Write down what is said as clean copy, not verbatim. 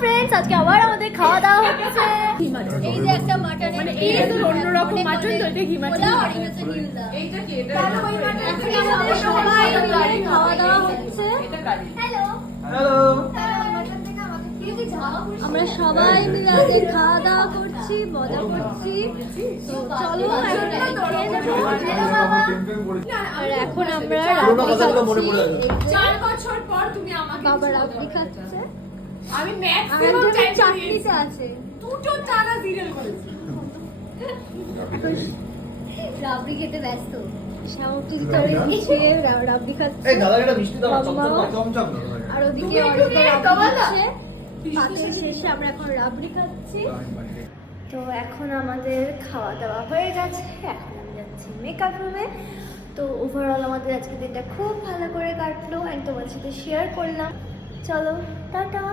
Friends, আজকে আবার আমাদের খাওয়া দাওয়া হচ্ছে। এই যে একটা মাটন, মানে এই তো অন্যরকম মাটন, তো এটা ঘি মাটন। এইটা কি? এটা আমাদের সবাই মিলে খাওয়া দাওয়া হচ্ছে। Hello hello. আমরা সবাই মিলে আজকে খাওয়া দাওয়া করছি, মজা করছি। তো চলো এখন খেয়ে নেবো। আর এখন আমরা রাবড়ি খাচ্ছি। 4 বছর পর তুমি আমাকে বাবা রাবড়ি খাচ্ছে, আমি আর ম্যাক্সিমাম একজন টাইম চাটনিতে আছে। দুটো টানা সিরিয়াল করেছি। রাবড়ি খেতে ব্যস্ত। শ্যামকি ভিতরে গুছিয়ে রাবড়ি খাচ্ছে। এই দাদা একটা মিষ্টি দাও, বাবা। চমচম। আর ওদিকে তুমি একটু অনেকে নিয়ে রাবড়ি দাও না। খাচ্ছে। পাতের শেষে আমরা এখন রাবড়ি খাচ্ছি। তো এখন আমাদের খাওয়া দাওয়া হয়ে গেছে, এখন আমি যাচ্ছি মেকআপ রুমে। তো ওভারঅল আমাদের আজকে দিনটা খুব ভালো করে কাটলো, আমি তোমার সাথে শেয়ার করলাম। চলো টাটা।